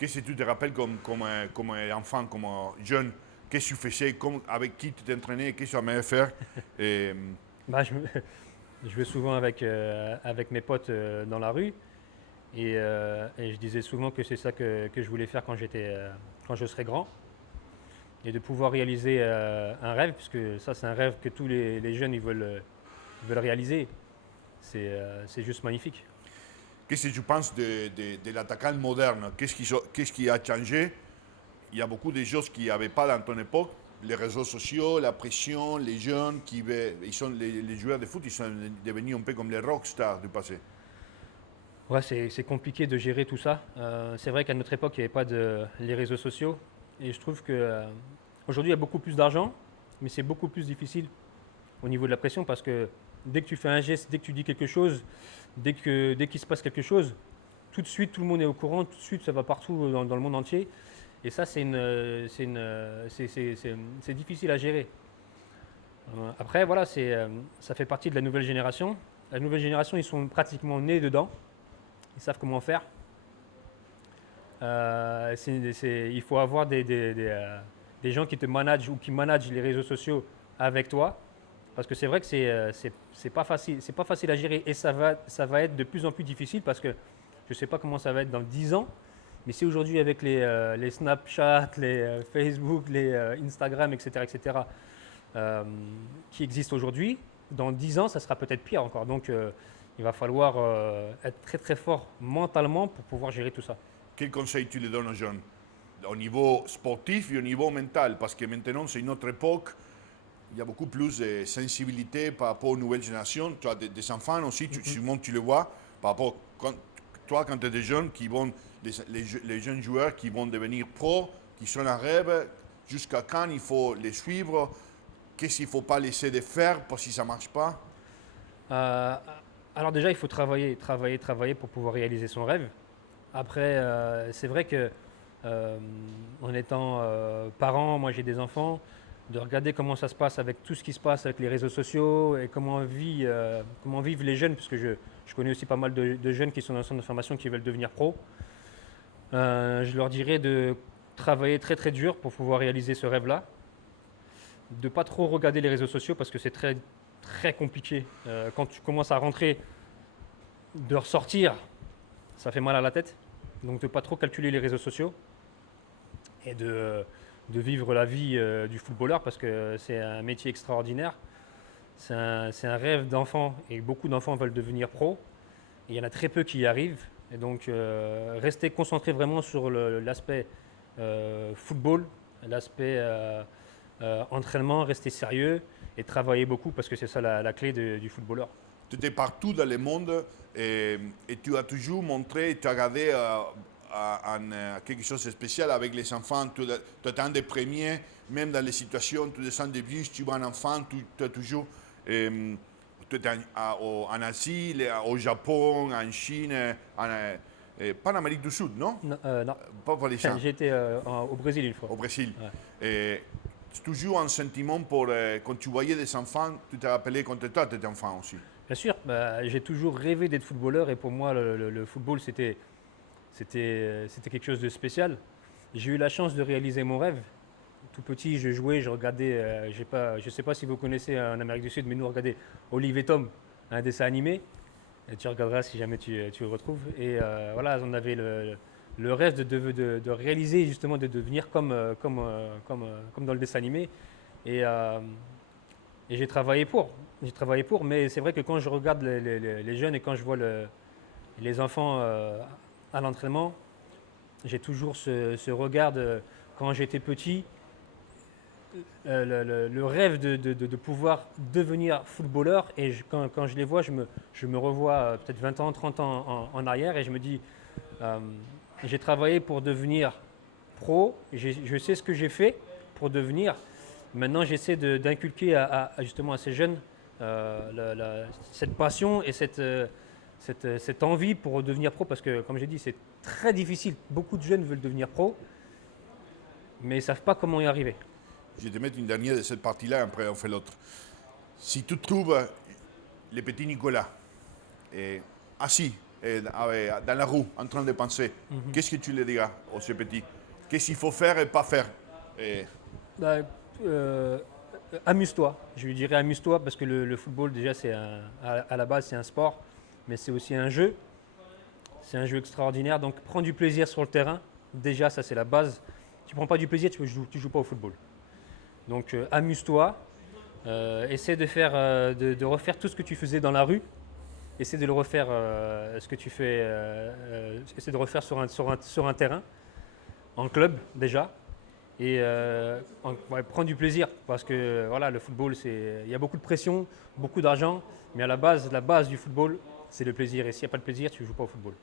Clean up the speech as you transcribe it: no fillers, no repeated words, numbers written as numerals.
Qu'est-ce que tu te rappelles comme enfant, comme jeune? Qu'est-ce que tu faisais? Avec qui tu t'entraînais? Qu'est-ce que tu aimais faire? Et, Bah, je vais souvent avec mes potes dans la rue et je disais souvent que c'est ça que je voulais faire quand je serais grand et de pouvoir réaliser un rêve, puisque ça c'est un rêve que tous les jeunes veulent réaliser. C'est juste magnifique. qu'est-ce que tu penses de l'attaquant moderne? Qu'est-ce qui a changé? Il y a beaucoup de choses qu'il n'y avait pas dans ton époque. Les réseaux sociaux, la pression, les jeunes les joueurs de foot, ils sont devenus un peu comme les rockstars du passé. Ouais, c'est compliqué de gérer tout ça. C'est vrai qu'à notre époque, il n'y avait pas les réseaux sociaux. Et je trouve que aujourd'hui, il y a beaucoup plus d'argent, mais c'est beaucoup plus difficile au niveau de la pression parce que dès que tu fais un geste, dès que tu dis quelque chose, dès qu'il se passe quelque chose, tout de suite, tout le monde est au courant, tout de suite, ça va partout dans le monde entier. Et ça, c'est difficile à gérer. Après, voilà, ça fait partie de la nouvelle génération. La nouvelle génération, ils sont pratiquement nés dedans. Ils savent comment faire. Il faut avoir des gens qui te managent ou qui managent les réseaux sociaux avec toi. Parce que c'est vrai que c'est pas facile à gérer et ça va être de plus en plus difficile parce que je ne sais pas comment ça va être dans 10 ans. Mais si aujourd'hui avec les Snapchat, les Facebook, les Instagram, etc., qui existent aujourd'hui, dans 10 ans, ça sera peut-être pire encore. Donc il va falloir être très très fort mentalement pour pouvoir gérer tout ça. Quel conseil tu les donnes aux jeunes? Au niveau sportif et au niveau mental, parce que maintenant c'est une autre époque, il y a beaucoup plus de sensibilité par rapport aux nouvelles générations. Tu as des enfants aussi, souvent tu le vois, par rapport quand tu es des jeunes les jeunes joueurs qui vont devenir pros, qui sont en rêve, jusqu'à quand il faut les suivre, qu'est-ce qu'il ne faut pas laisser de faire parce que ça ne marche pas. Euh, alors déjà, il faut travailler pour pouvoir réaliser son rêve. Après, c'est vrai que en étant parent, moi j'ai des enfants, de regarder comment ça se passe avec tout ce qui se passe avec les réseaux sociaux et comment vivent les jeunes, puisque je connais aussi pas mal de jeunes qui sont dans le centre de formation qui veulent devenir pro. Je leur dirais de travailler très très dur pour pouvoir réaliser ce rêve-là, de pas trop regarder les réseaux sociaux parce que c'est très très compliqué. Quand tu commences à rentrer, de ressortir, ça fait mal à la tête. Donc de pas trop calculer les réseaux sociaux et de vivre la vie du footballeur parce que c'est un métier extraordinaire. C'est un rêve d'enfant et beaucoup d'enfants veulent devenir pro. Et il y en a très peu qui y arrivent. Et donc rester concentré vraiment sur l'aspect football, l'aspect entraînement, rester sérieux et travailler beaucoup parce que c'est ça la clé du footballeur. Tu étais partout dans le monde et tu as toujours montré, tu as regardé quelque chose de spécial avec les enfants. Tu es un des premiers, même dans les situations, tu descends des bus, tu vois un enfant, tu as toujours. Tu es en Asie, au Japon, en Chine, pas en Amérique du Sud, non? Non. Pas pour les gens, J'ai été au Brésil une fois. au Brésil. Ouais. Et c'est toujours un sentiment pour. Quand tu voyais des enfants, tu te rappelais quand toi tu étais enfant aussi. Bien sûr, bah, j'ai toujours rêvé d'être footballeur et pour moi le football c'était quelque chose de spécial. J'ai eu la chance de réaliser mon rêve. Tout petit, je jouais, je regardais, je ne sais pas si vous connaissez en Amérique du Sud, mais nous on regardait Olive et Tom, un dessin animé. Et tu regarderas si jamais tu le retrouves. Et voilà, on avait le rêve de réaliser justement, de devenir comme dans le dessin animé. Et, euh, et j'ai travaillé pour. J'ai travaillé pour, mais c'est vrai que quand je regarde les jeunes et quand je vois les enfants à l'entraînement, j'ai toujours ce regard de quand j'étais petit, le rêve de pouvoir devenir footballeur. Et quand je les vois, je me revois peut-être 20 ans, 30 ans en arrière et je me dis, euh, j'ai travaillé pour devenir pro, je sais ce que j'ai fait pour devenir. Maintenant, j'essaie d'inculquer justement à ces jeunes cette passion et cette envie pour devenir pro parce que, comme j'ai dit, c'est très difficile. Beaucoup de jeunes veulent devenir pro, mais ils ne savent pas comment y arriver. Je vais te mettre une dernière de cette partie-là, après on fait l'autre. Si tu trouves le petit Nicolas assis dans la rue en train de penser, qu'est-ce que tu leur diras aux ces petits? Qu'est-ce qu'il faut faire et pas faire? Et Bah, amuse-toi. Je lui dirais amuse-toi parce que le football, déjà, à la base, c'est un sport, mais c'est aussi un jeu. C'est un jeu extraordinaire. Donc, prends du plaisir sur le terrain. Déjà, ça, c'est la base. Tu prends pas du plaisir, tu joues pas au football. Donc, amuse-toi. Essaie de refaire tout ce que tu faisais dans la rue. Essaie de le refaire, ce que tu fais. Essaie de refaire sur un terrain, en club déjà. Et ouais, prends du plaisir parce que voilà, le football, il y a beaucoup de pression, beaucoup d'argent, mais à la base du football, c'est le plaisir. Et s'il n'y a pas de plaisir, tu ne joues pas au football.